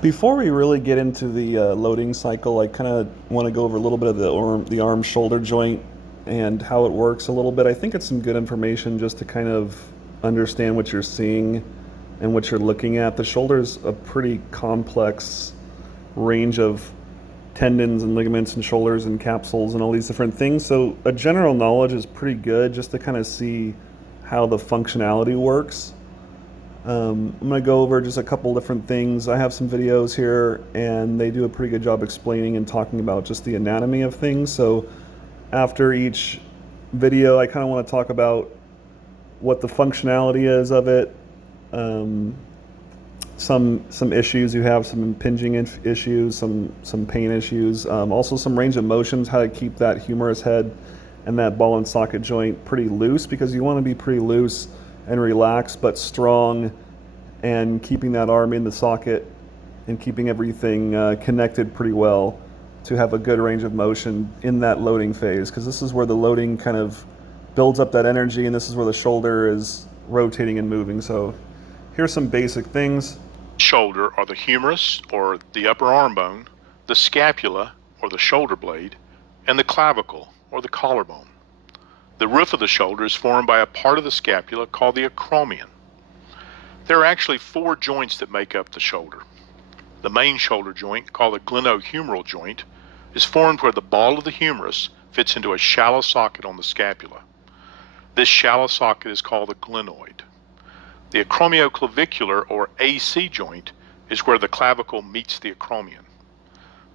Before we really get into the loading cycle, I kind of want to go over a little bit of the arm shoulder joint and how it works a little bit. I think it's some good information just to kind of understand what you're seeing and what you're looking at. The shoulder's a pretty complex range of tendons and ligaments and shoulders and capsules and all these different things. So a general knowledge is pretty good just to kind of see how the functionality works. I'm going to go over just a couple different things. I have some videos here, and they do a pretty good job explaining and talking about just the anatomy of things. So after each video, I kind of want to talk about what the functionality is of it, um, some issues you have, some impinging issues, some pain issues, also some range of motions, how to keep that humerus head and that ball and socket joint pretty loose, because you want to be pretty loose and relaxed but strong, and keeping that arm in the socket and keeping everything connected pretty well to have a good range of motion in that loading phase, because this is where the loading kind of builds up that energy, and this is where the shoulder is rotating and moving. So here's some basic things. Shoulder, or the humerus, or the upper arm bone, the scapula, or the shoulder blade, and the clavicle, or the collarbone. The roof of the shoulder is formed by a part of the scapula called the acromion. There are actually 4 joints that make up the shoulder. The main shoulder joint, called the glenohumeral joint, is formed where the ball of the humerus fits into a shallow socket on the scapula. This shallow socket is called the glenoid. The acromioclavicular, or AC joint, is where the clavicle meets the acromion.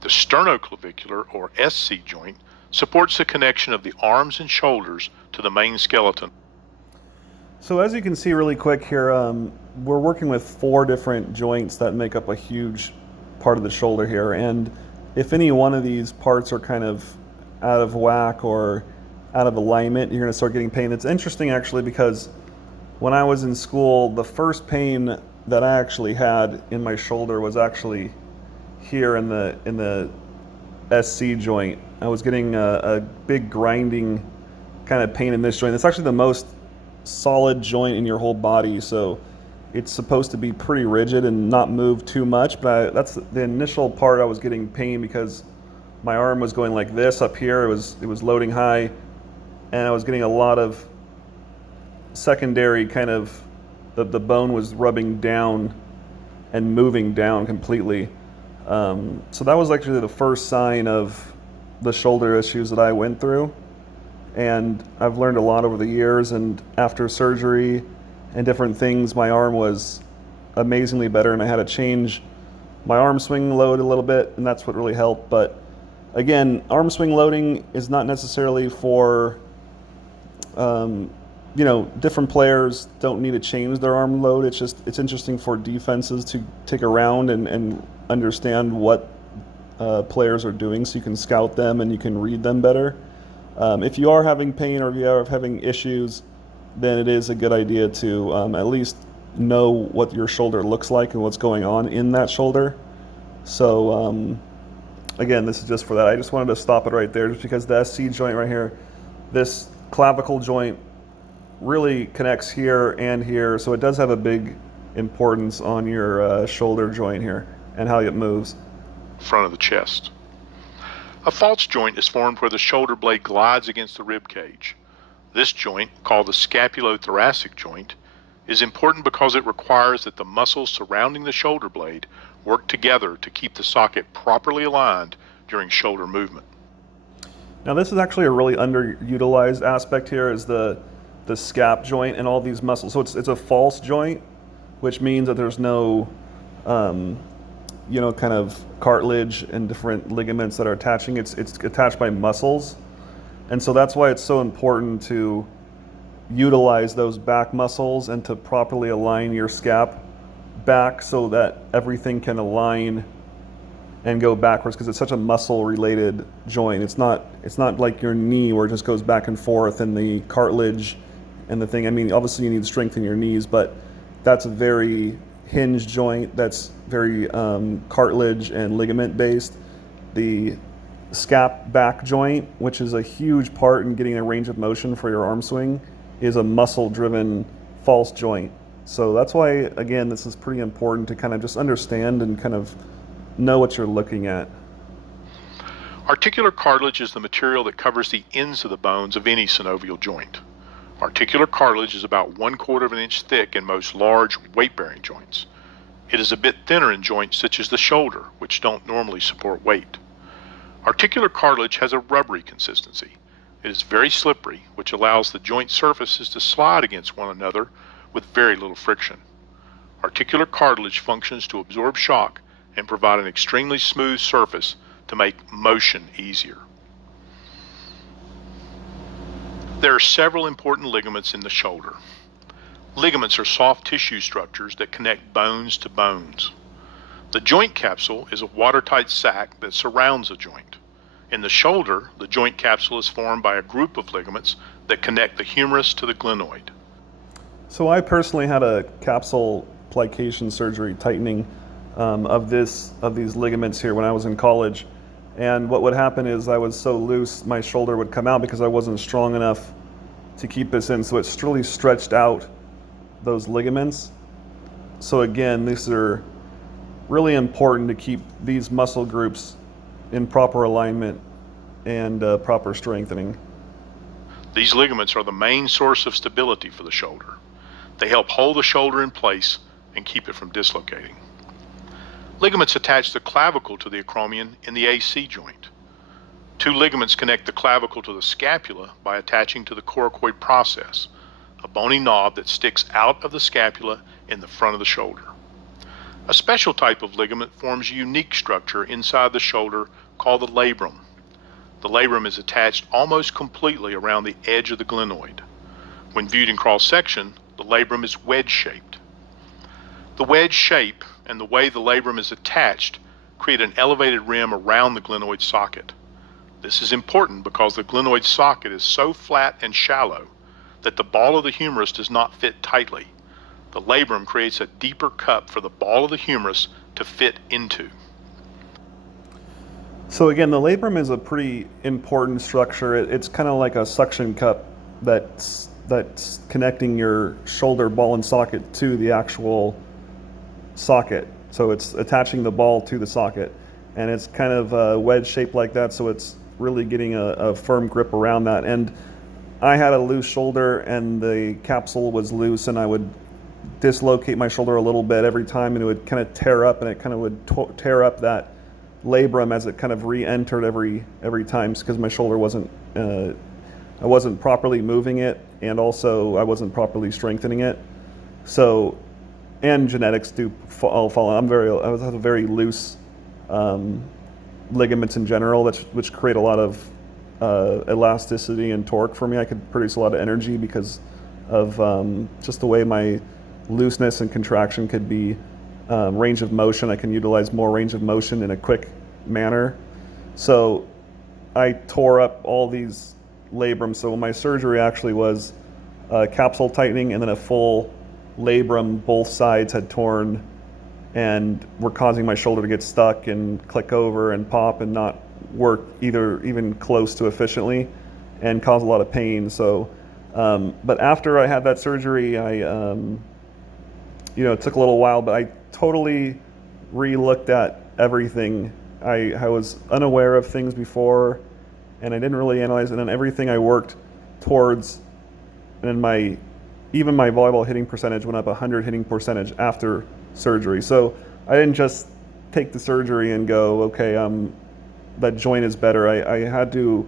The sternoclavicular, or SC joint, supports the connection of the arms and shoulders to the main skeleton. So as you can see really quick here, we're working with 4 different joints that make up a huge part of the shoulder here. And if any one of these parts are kind of out of whack or out of alignment, you're going to start getting pain. It's interesting actually, because when I was in school, the first pain that I actually had in my shoulder was actually here in the SC joint. I was getting a big grinding kind of pain in this joint. It's actually the most solid joint in your whole body, so it's supposed to be pretty rigid and not move too much, but that's the initial part. I was getting pain because my arm was going like this up here. It was loading high, and I was getting a lot of secondary kind of, the bone was rubbing down and moving down completely. So that was actually the first sign of the shoulder issues that I went through. And I've learned a lot over the years, and after surgery and different things, my arm was amazingly better, and I had to change my arm swing load a little bit, and that's what really helped. But again, arm swing loading is not necessarily for, different players don't need to change their arm load. It's interesting for defenses to take a round and understand what players are doing, so you can scout them and you can read them better. If you are having pain or if you are having issues, then it is a good idea to at least know what your shoulder looks like and what's going on in that shoulder. So again, this is just for that. I just wanted to stop it right there, just because the SC joint right here, this clavicle joint, really connects here and here, so it does have a big importance on your shoulder joint here and how it moves. Front of the chest. A false joint is formed where the shoulder blade glides against the rib cage. This joint, called the scapulothoracic joint, is important because it requires that the muscles surrounding the shoulder blade work together to keep the socket properly aligned during shoulder movement. Now this is actually a really underutilized aspect here, is the scap joint and all these muscles. So it's a false joint, which means that there's no kind of cartilage and different ligaments that are attaching. It's attached by muscles. And so that's why it's so important to utilize those back muscles and to properly align your scap back so that everything can align and go backwards, because it's such a muscle related joint. It's not like your knee where it just goes back and forth and the cartilage and the thing. I mean, obviously you need strength in your knees, but that's a very hinge joint that's very cartilage and ligament based. The scap back joint, which is a huge part in getting a range of motion for your arm swing, is a muscle driven false joint. So that's why, again, this is pretty important to kind of just understand and kind of know what you're looking at. Articular cartilage is the material that covers the ends of the bones of any synovial joint. Articular cartilage is about 1/4 of an inch thick in most large weight-bearing joints. It is a bit thinner in joints such as the shoulder, which don't normally support weight. Articular cartilage has a rubbery consistency. It is very slippery, which allows the joint surfaces to slide against one another with very little friction. Articular cartilage functions to absorb shock and provide an extremely smooth surface to make motion easier. There are several important ligaments in the shoulder. Ligaments are soft tissue structures that connect bones to bones. The joint capsule is a watertight sac that surrounds a joint. In the shoulder, the joint capsule is formed by a group of ligaments that connect the humerus to the glenoid. So I personally had a capsule plication surgery, tightening of these ligaments here when I was in college. And what would happen is I was so loose, my shoulder would come out because I wasn't strong enough to keep this in. So it's really stretched out those ligaments. So again, these are really important to keep these muscle groups in proper alignment and proper strengthening. These ligaments are the main source of stability for the shoulder. They help hold the shoulder in place and keep it from dislocating. Ligaments attach the clavicle to the acromion in the AC joint. Two ligaments connect the clavicle to the scapula by attaching to the coracoid process, a bony knob that sticks out of the scapula in the front of the shoulder. A special type of ligament forms a unique structure inside the shoulder called the labrum. The labrum is attached almost completely around the edge of the glenoid. When viewed in cross-section, the labrum is wedge-shaped. The wedge shape and the way the labrum is attached create an elevated rim around the glenoid socket. This is important because the glenoid socket is so flat and shallow that the ball of the humerus does not fit tightly. The labrum creates a deeper cup for the ball of the humerus to fit into. So again, the labrum is a pretty important structure. It's kind of like a suction cup that's connecting your shoulder ball and socket to the actual socket. So it's attaching the ball to the socket, and it's kind of wedge shaped like that, so it's really getting a firm grip around that. And I had a loose shoulder and the capsule was loose, and I would dislocate my shoulder a little bit every time, and it would kind of tear up, and it kind of would tear up that labrum as it kind of re-entered every time, because my shoulder wasn't I wasn't properly moving it, and also I wasn't properly strengthening it. So, and genetics do fall. I have a very loose ligaments in general, which create a lot of elasticity and torque for me. I could produce a lot of energy because of just the way my looseness and contraction could be. Range of motion, I can utilize more range of motion in a quick manner. So I tore up all these labrums. So my surgery actually was capsule tightening and then a full labrum. Both sides had torn and were causing my shoulder to get stuck and click over and pop and not work even close to efficiently, and cause a lot of pain. So, but after I had that surgery, it took a little while, but I totally re-looked at everything. I was unaware of things before, and I didn't really analyze it, and everything I worked towards, and even my volleyball hitting percentage went up 100 hitting percentage after surgery. So I didn't just take the surgery and go, okay, that joint is better. I had to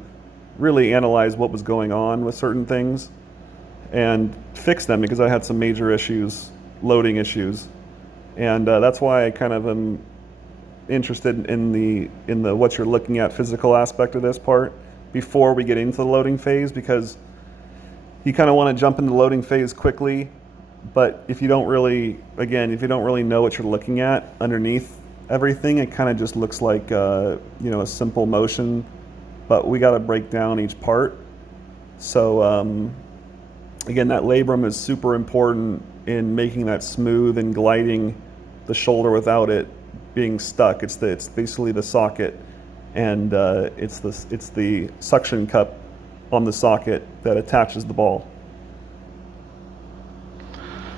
really analyze what was going on with certain things and fix them, because I had some major issues, loading issues. And that's why I kind of am interested in the what you're looking at physical aspect of this part before we get into the loading phase, because you kind of want to jump into the loading phase quickly, but if you don't really know what you're looking at underneath everything, it kind of just looks like a simple motion, but we got to break down each part. So again, that labrum is super important in making that smooth and gliding the shoulder without it being stuck. It's basically the socket, and it's the suction cup on the socket that attaches the ball.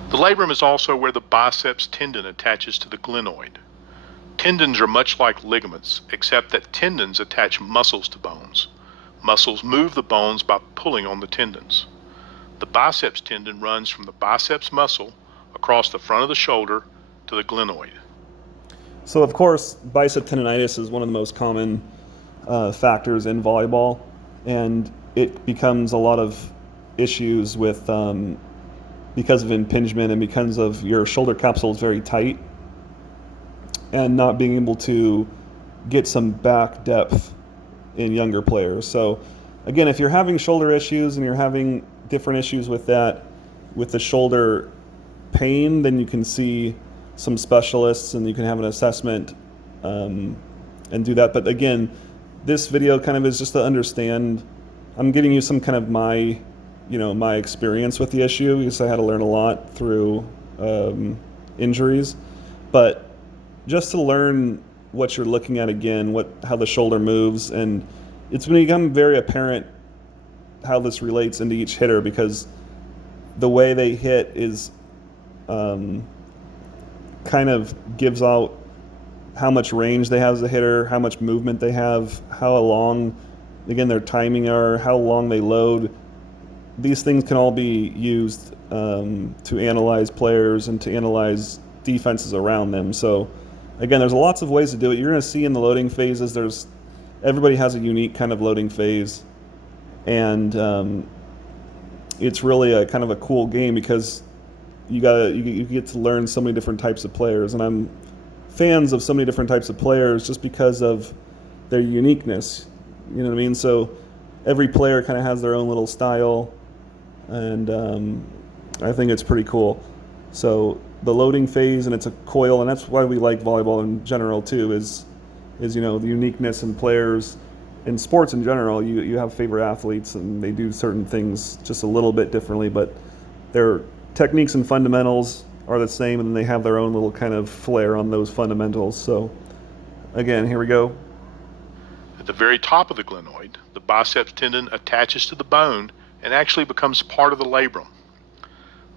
The labrum is also where the biceps tendon attaches to the glenoid. Tendons are much like ligaments, except that tendons attach muscles to bones. Muscles move the bones by pulling on the tendons. The biceps tendon runs from the biceps muscle across the front of the shoulder to the glenoid. So of course, bicep tendonitis is one of the most common factors in volleyball, and it becomes a lot of issues with because of impingement and because of your shoulder capsule is very tight and not being able to get some back depth in younger players. So again, if you're having shoulder issues and you're having different issues with that, with the shoulder pain, then you can see some specialists and you can have an assessment and do that. But again, this video kind of is just to understand. I'm giving you some kind of my experience with the issue because I had to learn a lot through injuries, but just to learn what you're looking at again, how the shoulder moves, and it's become very apparent how this relates into each hitter because the way they hit is kind of gives out how much range they have as a hitter, how much movement they have, how long, again, their timing are, how long they load. These things can all be used to analyze players and to analyze defenses around them. So again, there's lots of ways to do it. You're going to see in the loading phases, everybody has a unique kind of loading phase, and it's really a kind of a cool game because you get to learn so many different types of players, and I'm fans of so many different types of players just because of their uniqueness. You know what I mean? So every player kind of has their own little style, and I think it's pretty cool. So the loading phase, and it's a coil, and that's why we like volleyball in general too, is the uniqueness in players. In sports in general, you have favorite athletes, and they do certain things just a little bit differently, but their techniques and fundamentals are the same, and they have their own little kind of flair on those fundamentals. So again, here we go. At the very top of the glenoid, the biceps tendon attaches to the bone and actually becomes part of the labrum.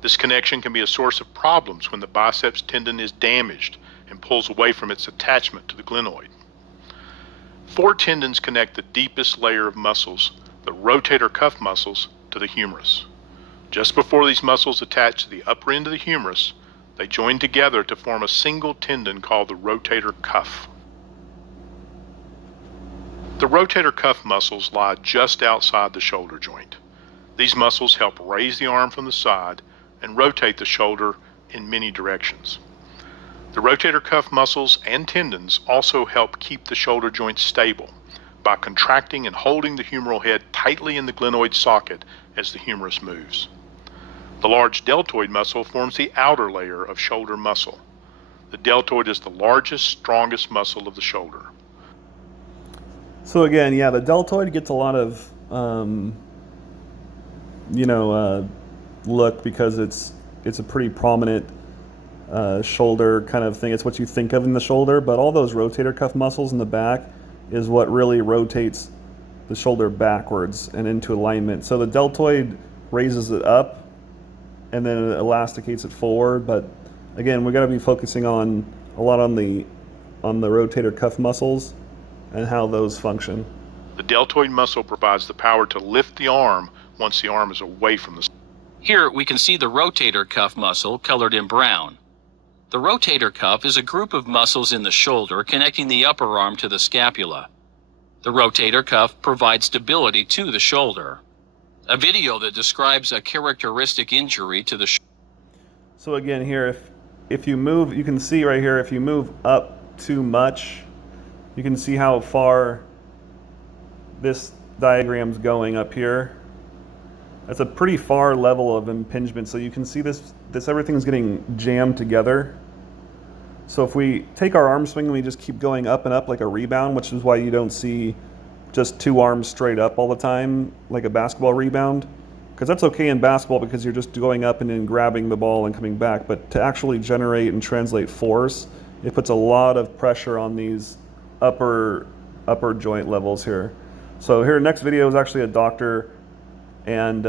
This connection can be a source of problems when the biceps tendon is damaged and pulls away from its attachment to the glenoid. 4 tendons connect the deepest layer of muscles, the rotator cuff muscles, to the humerus. Just before these muscles attach to the upper end of the humerus, they join together to form a single tendon called the rotator cuff. The rotator cuff muscles lie just outside the shoulder joint. These muscles help raise the arm from the side and rotate the shoulder in many directions. The rotator cuff muscles and tendons also help keep the shoulder joint stable by contracting and holding the humeral head tightly in the glenoid socket as the humerus moves. The large deltoid muscle forms the outer layer of shoulder muscle. The deltoid is the largest, strongest muscle of the shoulder. So again, yeah, the deltoid gets a lot of look because it's a pretty prominent shoulder kind of thing. It's what you think of in the shoulder, but all those rotator cuff muscles in the back is what really rotates the shoulder backwards and into alignment. So the deltoid raises it up and then it elasticates it forward. But again, we're going to be focusing a lot on the rotator cuff muscles and how those function. The deltoid muscle provides the power to lift the arm once the arm is away from the... Here we can see the rotator cuff muscle colored in brown. The rotator cuff is a group of muscles in the shoulder connecting the upper arm to the scapula. The rotator cuff provides stability to the shoulder. A video that describes a characteristic injury to the shoulder. So again, here, if you move, you can see right here, if you move up too much, you can see how far this diagram's going up here. That's a pretty far level of impingement. So you can see this everything's getting jammed together. So if we take our arm swing and we just keep going up and up like a rebound, which is why you don't see just 2 arms straight up all the time, like a basketball rebound, because that's okay in basketball because you're just going up and then grabbing the ball and coming back. But to actually generate and translate force, it puts a lot of pressure on these upper joint levels here. So here, next video is actually a doctor, and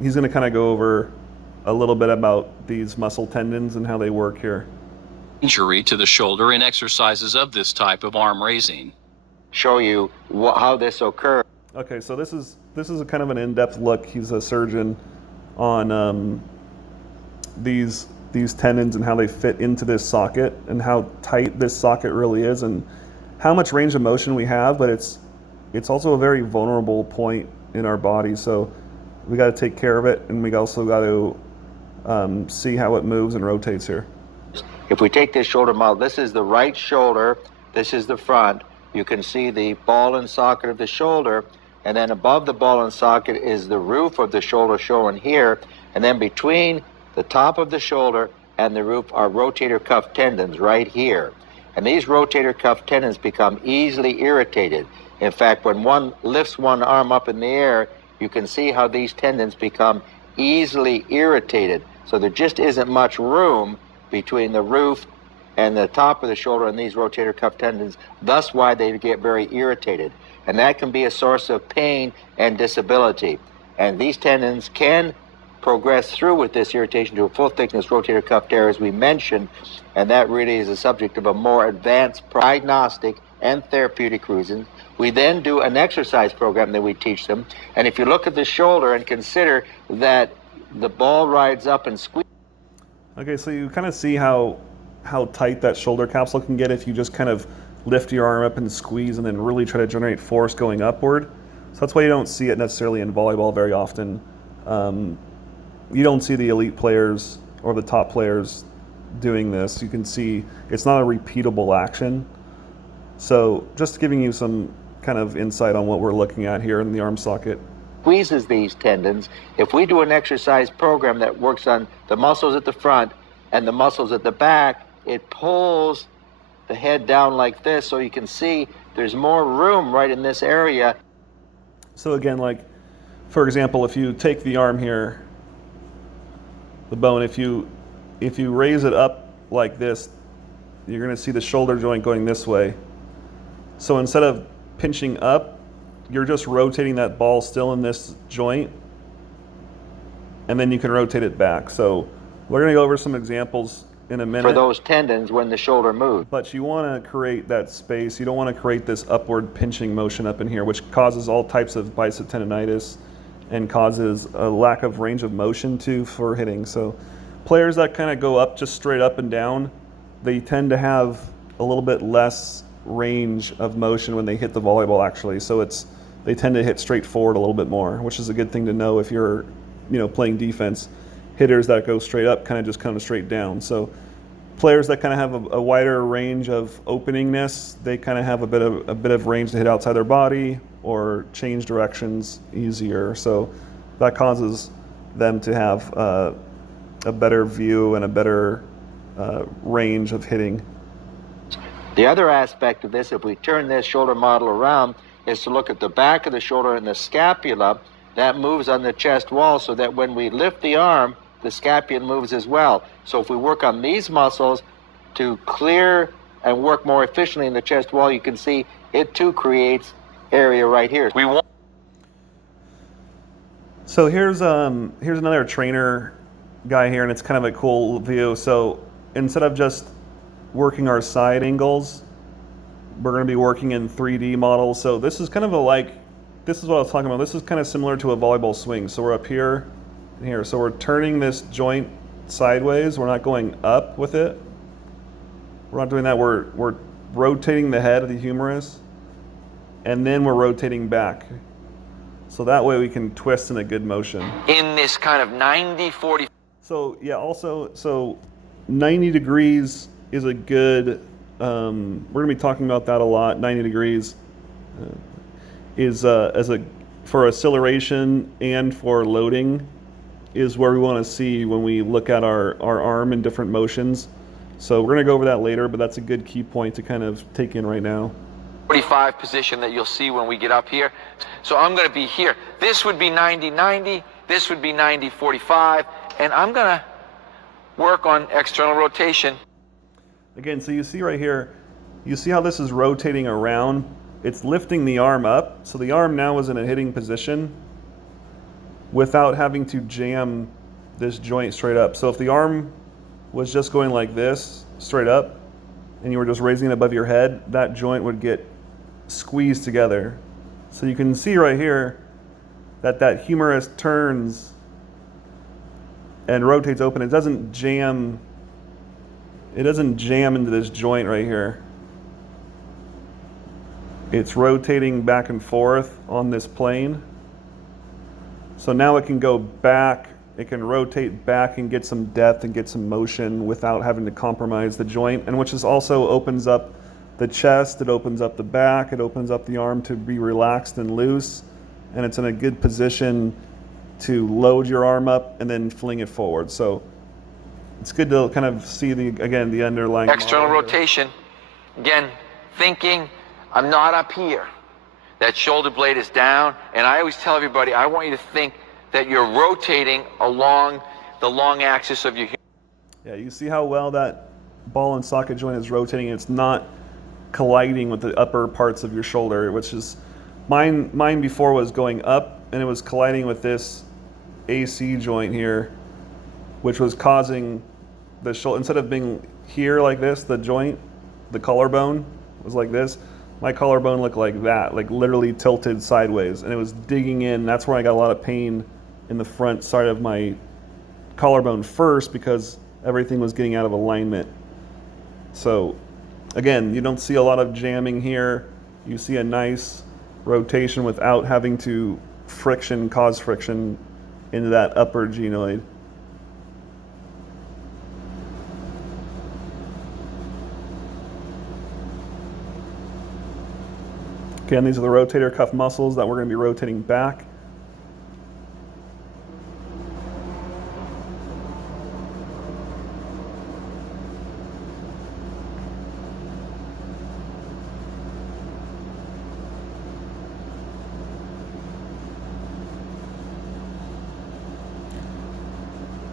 he's going to kind of go over a little bit about these muscle tendons and how they work here. Injury to the shoulder in exercises of this type of arm raising. Show you how this occurs. Okay, so this is a kind of an in-depth look. He's a surgeon on these tendons and how they fit into this socket and how tight this socket really is and how much range of motion we have, but it's also a very vulnerable point in our body. So we got to take care of it, and we also got to see how it moves and rotates here. If we take this shoulder model, this is the right shoulder, this is the front. You can see the ball and socket of the shoulder, and then above the ball and socket is the roof of the shoulder shown here, and then between the top of the shoulder and the roof are rotator cuff tendons right here. And these rotator cuff tendons become easily irritated. In fact, when one lifts one arm up in the air, you can see how these tendons become easily irritated. So there just isn't much room between the roof and the top of the shoulder and these rotator cuff tendons, thus why they get very irritated. And that can be a source of pain and disability. And these tendons can progress through with this irritation to a full thickness rotator cuff tear, as we mentioned, and that really is a subject of a more advanced diagnostic and therapeutic reasons. We then do an exercise program that we teach them, and if you look at the shoulder and consider that the ball rides up and squeezes. Okay, so you kind of see how tight that shoulder capsule can get if you just kind of lift your arm up and squeeze and then really try to generate force going upward. So that's why you don't see it necessarily in volleyball very often. You don't see the elite players or the top players doing this. You can see it's not a repeatable action. So just giving you some kind of insight on what we're looking at here in the arm socket. Squeezes these tendons. If we do an exercise program that works on the muscles at the front and the muscles at the back, it pulls the head down like this, so you can see there's more room right in this area. So again, like, for example, if you take the arm here, the bone, if you raise it up like this, you're going to see the shoulder joint going this way. So instead of pinching up, you're just rotating that ball still in this joint, and then you can rotate it back. So we're going to go over some examples in a minute. For those tendons when the shoulder moves. But you want to create that space. You don't want to create this upward pinching motion up in here, which causes all types of bicep tendonitis and causes a lack of range of motion too for hitting. So players that kind of go up just straight up and down, they tend to have a little bit less range of motion when they hit the volleyball actually. So they tend to hit straight forward a little bit more, which is a good thing to know if you're, playing defense. Hitters that go straight up kind of just come straight down. So players that kind of have a wider range of openingness, they kind of have a bit of range to hit outside their body or change directions easier. So that causes them to have a better view and a better range of hitting. The other aspect of this, if we turn this shoulder model around, is to look at the back of the shoulder and the scapula. That moves on the chest wall so that when we lift the arm, the scapula moves as well. So if we work on these muscles to clear and work more efficiently in the chest wall, you can see it too creates area right here. So here's another trainer guy here, and it's kind of a cool view. So instead of just working our side angles, we're going to be working in 3D models. So this is kind of this is what I was talking about. This is kind of similar to a volleyball swing. So we're up here and here. So we're turning this joint sideways. We're not going up with it. We're not doing that. We're rotating the head of the humerus, and then we're rotating back. So that way we can twist in a good motion. In this kind of 90-40. So yeah, so 90 degrees is a good, we're gonna be talking about that a lot. 90 degrees is for acceleration and for loading is where we want to see when we look at our arm in different motions. So we're gonna go over that later, but that's a good key point to kind of take in right now. 45 position that you'll see when we get up here. So I'm going to be here. This would be 90-90. This would be 90-45. And I'm going to work on external rotation. Again, so you see right here, you see how this is rotating around. It's lifting the arm up. So the arm now is in a hitting position without having to jam this joint straight up. So if the arm was just going like this, straight up, and you were just raising it above your head, that joint would get squeezed together. So you can see right here that that humerus turns and rotates open. It doesn't jam into this joint right here. It's rotating back and forth on this plane. So now it can go back, it can rotate back and get some depth and get some motion without having to compromise the joint, and which is also opens up the chest, it opens up the back, it opens up the arm to be relaxed and loose, and it's in a good position to load your arm up and then fling it forward. So it's good to kind of see the underlying External model here. rotation. Again, thinking I'm not up here. That shoulder blade is down, and I always tell everybody, I want you to think that you're rotating along the long axis of your humerus. Yeah, you see how well that ball and socket joint is rotating. It's not colliding with the upper parts of your shoulder, which is mine before was going up and it was colliding with this AC joint here, which was causing the shoulder, instead of being here like this, the joint, the collarbone was like this. My collarbone looked like that, like literally tilted sideways, and it was digging in. That's where I got a lot of pain in the front side of my collarbone first, because everything was getting out of alignment. So again, you don't see a lot of jamming here. You see a nice rotation without having to cause friction into that upper genoid. Again, these are the rotator cuff muscles that we're going to be rotating back.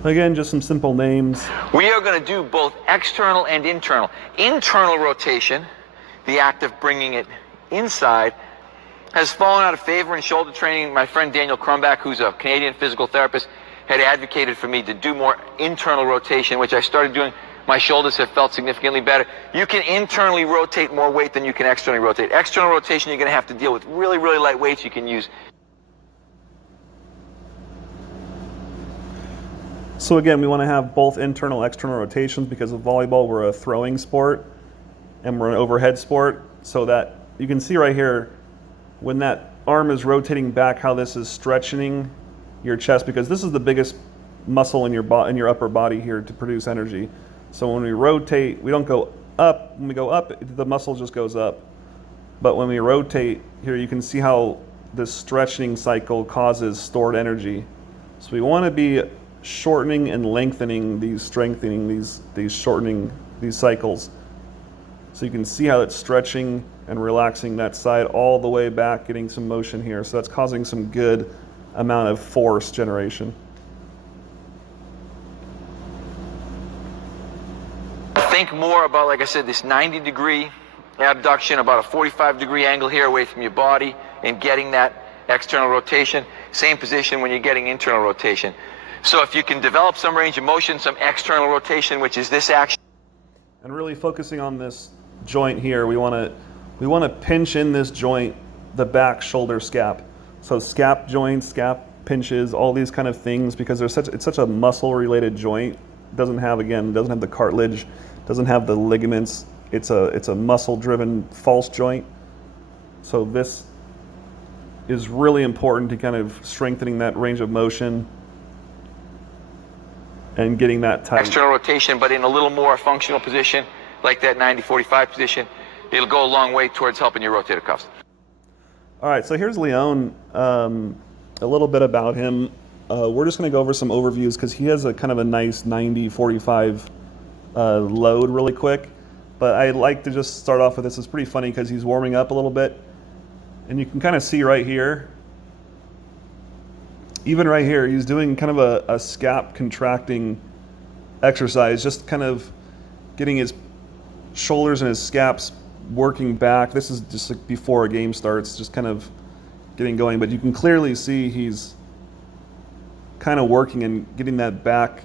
Again, just some simple names. We are going to do both external and internal. Internal rotation, the act of bringing it inside, has fallen out of favor in shoulder training. My friend Daniel Crumbach, who's a Canadian physical therapist, had advocated for me to do more internal rotation, which I started doing. My shoulders have felt significantly better. You can internally rotate more weight than you can externally rotate. External rotation, you're going to have to deal with really, really light weights. You can use. So again, we want to have both internal and external rotations because of volleyball, we're a throwing sport and we're an overhead sport, so that you can see right here when that arm is rotating back how this is stretching your chest, because this is the biggest muscle in your upper body here to produce energy. So when we rotate, we don't go up. When we go up, the muscle just goes up. But when we rotate here, you can see how this stretching cycle causes stored energy. So we want to be shortening and lengthening these, strengthening these shortening these cycles. So you can see how it's stretching and relaxing that side all the way back, getting some motion here. So that's causing some good amount of force generation. Think more about, like I said, this 90-degree abduction, about a 45-degree angle here away from your body, and getting that external rotation. Same position when you're getting internal rotation. So if you can develop some range of motion, some external rotation, which is this action. And really focusing on this joint here, we want to pinch in this joint, the back shoulder scap. So scap joints, scap pinches, all these kind of things, because it's such a muscle related joint. It doesn't have the cartilage, doesn't have the ligaments. It's a muscle driven false joint. So this is really important to kind of strengthening that range of motion and getting that tight. External rotation, but in a little more functional position, like that 90-45 position. It'll go a long way towards helping your rotator cuffs. All right, so here's Leon. A little bit about him. We're just going to go over some overviews because he has a kind of a nice 90-45 load really quick. But I'd like to just start off with this. It's pretty funny because he's warming up a little bit. And you can kind of see right here, even right here, he's doing kind of a scap contracting exercise, just kind of getting his shoulders and his scaps working back. This is just like before a game starts, just kind of getting going. But you can clearly see he's kind of working and getting that back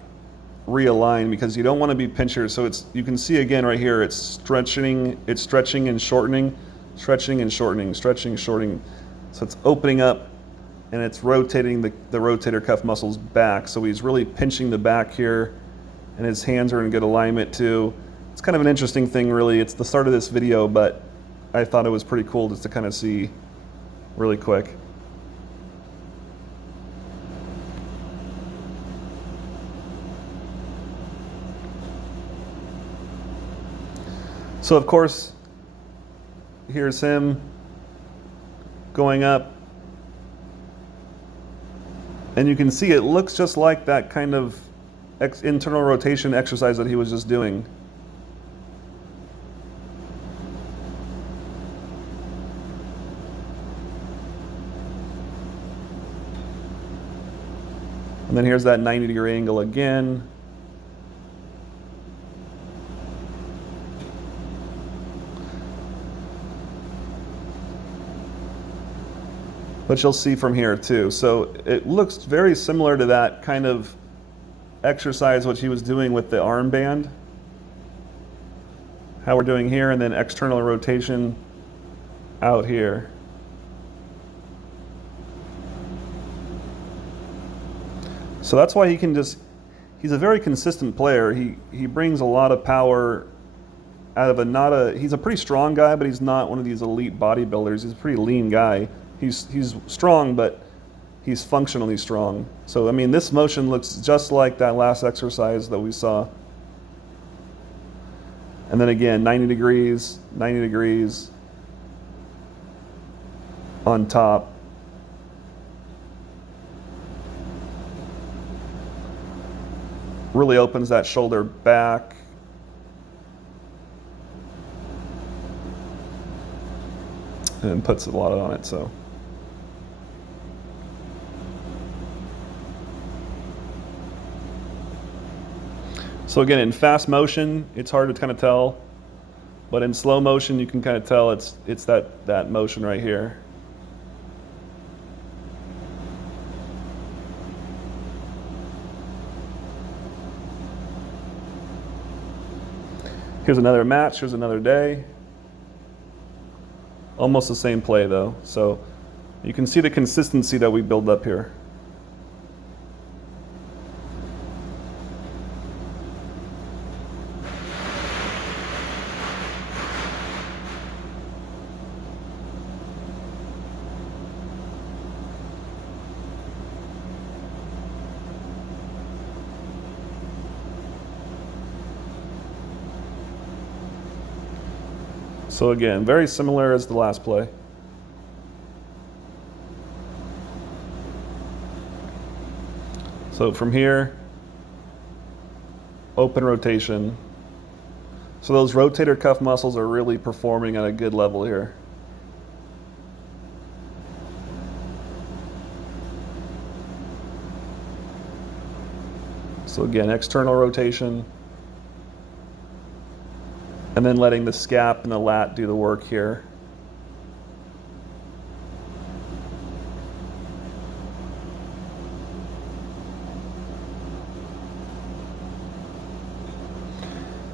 realigned, because you don't want to be pincher. So you can see again right here, it's stretching and shortening, stretching and shortening, stretching, shortening. So it's opening up and it's rotating the rotator cuff muscles back. So he's really pinching the back here, and his hands are in good alignment too. It's kind of an interesting thing, really. It's the start of this video, but I thought it was pretty cool just to kind of see really quick. So of course, here's him going up. And you can see it looks just like that kind of internal rotation exercise that he was just doing. And then here's that 90-degree angle again. But you'll see from here too. So it looks very similar to that kind of exercise which he was doing with the armband. How we're doing here, and then external rotation out here. So that's why he's a very consistent player. He brings a lot of power out of he's a pretty strong guy, but he's not one of these elite bodybuilders. He's a pretty lean guy. He's strong, but he's functionally strong. So, I mean, this motion looks just like that last exercise that we saw. And then again, 90 degrees on top. Really opens that shoulder back. And puts a lot on it, so. So again, in fast motion, it's hard to kind of tell, but in slow motion, you can kind of tell it's that motion right here. Here's another match, here's another day. Almost the same play though. So you can see the consistency that we build up here. So again, very similar as the last play. So from here, open rotation. So those rotator cuff muscles are really performing at a good level here. So again, external rotation. And then letting the scap and the lat do the work here.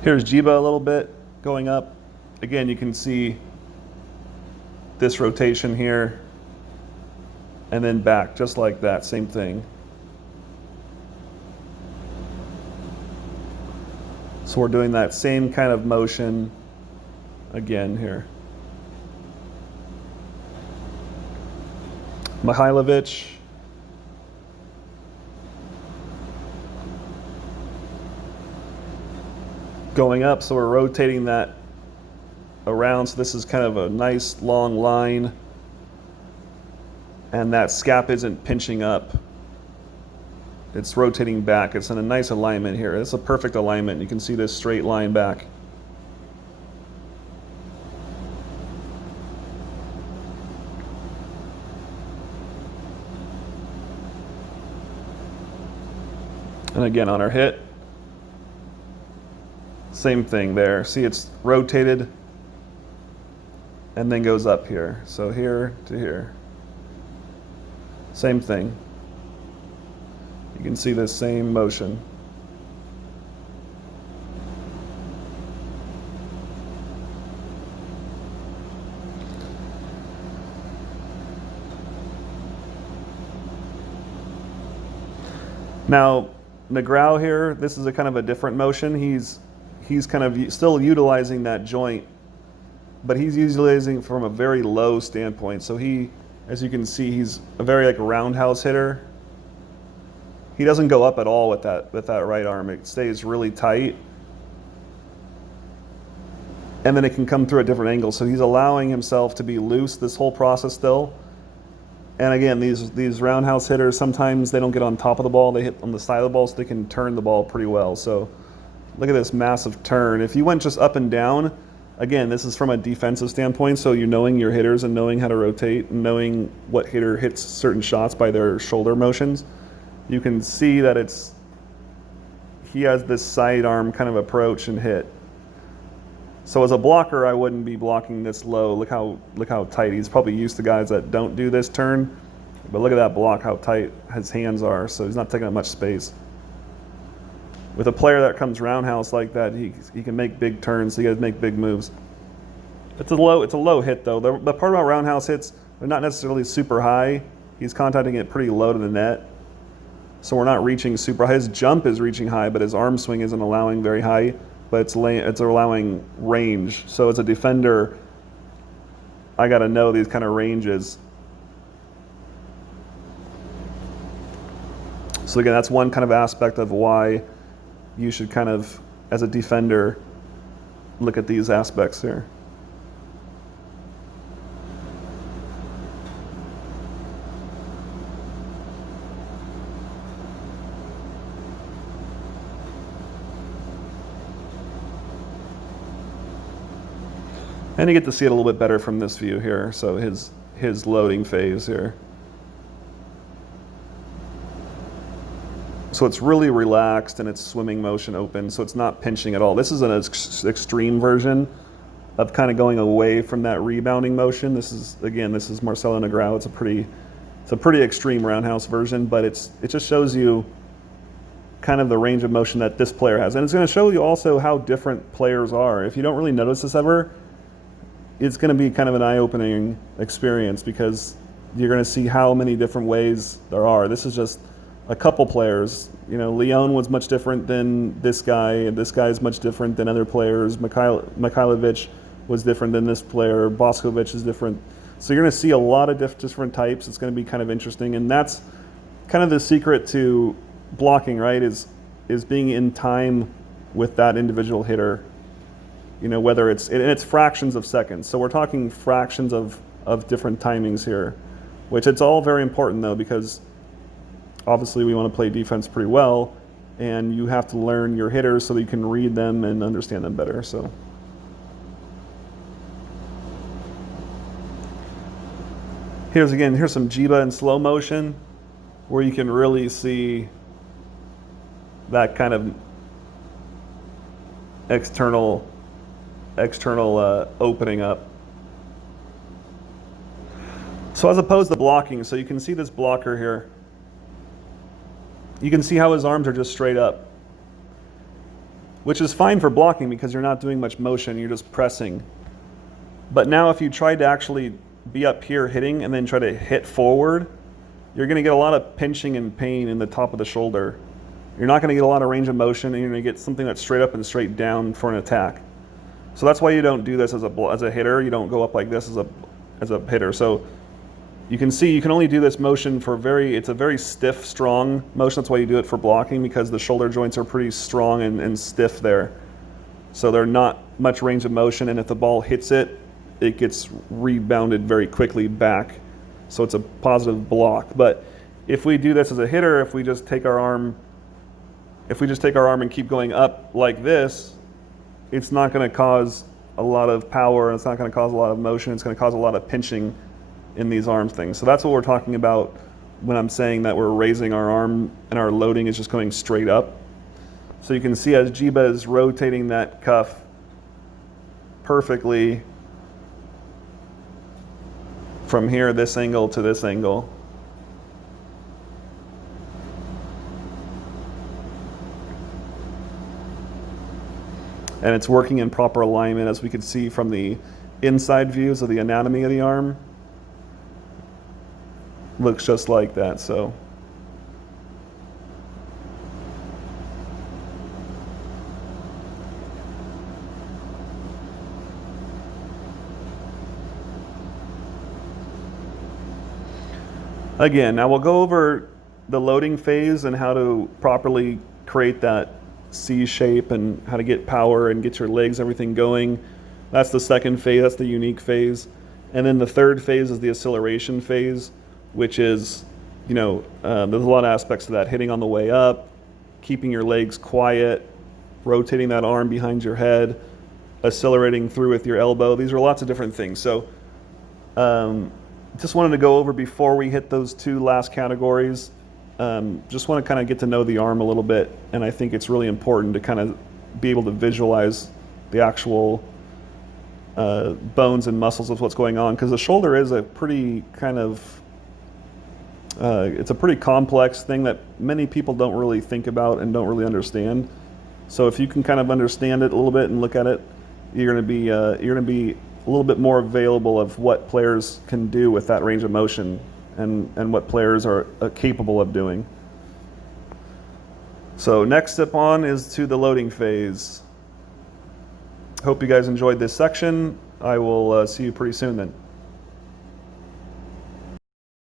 Here's Jiba a little bit going up. Again, you can see this rotation here and then back just like that, same thing. So we're doing that same kind of motion again here. Mihailovic. Going up, so we're rotating that around. So this is kind of a nice long line. And that scap isn't pinching up. It's rotating back. It's in a nice alignment here. It's a perfect alignment. You can see this straight line back. And again, on our hit, same thing there. See, it's rotated and then goes up here. So here to here. Same thing. You can see this same motion. Now, McGraw here, this is a kind of a different motion. He's kind of still utilizing that joint, but he's utilizing from a very low standpoint. So he, as you can see, he's a very like roundhouse hitter. He doesn't go up at all with that right arm. It stays really tight. And then it can come through at different angles. So he's allowing himself to be loose this whole process still. And again, these roundhouse hitters, sometimes they don't get on top of the ball. They hit on the side of the ball, so they can turn the ball pretty well. So look at this massive turn. If you went just up and down, again, this is from a defensive standpoint, so you're knowing your hitters and knowing how to rotate and knowing what hitter hits certain shots by their shoulder motions. You can see that he has this sidearm kind of approach and hit. So as a blocker, I wouldn't be blocking this low. Look how tight. He's probably used to guys that don't do this turn, but look at that block, how tight his hands are. So he's not taking up much space. With a player that comes roundhouse like that, he can make big turns. He can make big moves. It's a low hit though. The part about roundhouse hits, they're not necessarily super high. He's contacting it pretty low to the net, so we're not reaching super high. His jump is reaching high, but his arm swing isn't allowing very high. But it's allowing range. So as a defender, I got to know these kind of ranges. So again, that's one kind of aspect of why you should kind of, as a defender, look at these aspects here. And you get to see it a little bit better from this view here. So his loading phase here. So it's really relaxed and it's swimming motion open. So it's not pinching at all. This is an extreme version of kind of going away from that rebounding motion. This is Marcelo Negrão. It's a pretty extreme roundhouse version, but it just shows you kind of the range of motion that this player has. And it's going to show you also how different players are. If you don't really notice this ever, it's going to be kind of an eye-opening experience because you're going to see how many different ways there are. This is just a couple players. You know, Leon was much different than this guy, and this guy is much different than other players. Mikhailovic was different than this player. Boskovic is different. So you're going to see a lot of different types. It's going to be kind of interesting, and that's kind of the secret to blocking, right? Is being in time with that individual hitter. You know, whether it's fractions of seconds. So we're talking fractions of different timings here, which it's all very important though, because obviously we want to play defense pretty well, and you have to learn your hitters so that you can read them and understand them better. So here's some Jiba in slow motion, where you can really see that kind of external opening up. So as opposed to blocking, so you can see this blocker here. You can see how his arms are just straight up, which is fine for blocking because you're not doing much motion, you're just pressing. But now if you tried to actually be up here hitting and then try to hit forward, you're going to get a lot of pinching and pain in the top of the shoulder. You're not going to get a lot of range of motion, and you're going to get something that's straight up and straight down for an attack. So that's why you don't do this as a hitter. You don't go up like this as a hitter. So you can see you can only do this motion for it's a very stiff, strong motion. That's why you do it for blocking, because the shoulder joints are pretty strong and stiff there. So they're not much range of motion, and if the ball hits it, it gets rebounded very quickly back. So it's a positive block. But if we do this as a hitter, if we just take our arm and keep going up like this, it's not going to cause a lot of power, and it's not going to cause a lot of motion. It's going to cause a lot of pinching in these arm things. So that's what we're talking about when I'm saying that we're raising our arm and our loading is just going straight up. So you can see as Jiba is rotating that cuff perfectly from here, this angle to this angle. and it's working in proper alignment, as we could see from the inside views of the anatomy of the arm. Looks just like that. So again, now we'll go over the loading phase and how to properly create that C shape and how to get power and get your legs, everything going. That's the second phase, that's the unique phase. And then the third phase is the acceleration phase, which is, there's a lot of aspects to that. Hitting on the way up, keeping your legs quiet, rotating that arm behind your head, accelerating through with your elbow. These are lots of different things. So just wanted to go over before we hit those two last categories. Just want to kind of get to know the arm a little bit, and I think it's really important to kind of be able to visualize the actual bones and muscles of what's going on, because the shoulder is a pretty kind of it's a pretty complex thing that many people don't really think about and don't really understand. So if you can kind of understand it a little bit and look at it, you're going to be a little bit more available of what players can do with that range of motion and what players are capable of doing. So next step on is to the loading phase. Hope you guys enjoyed this section. I will see you pretty soon then.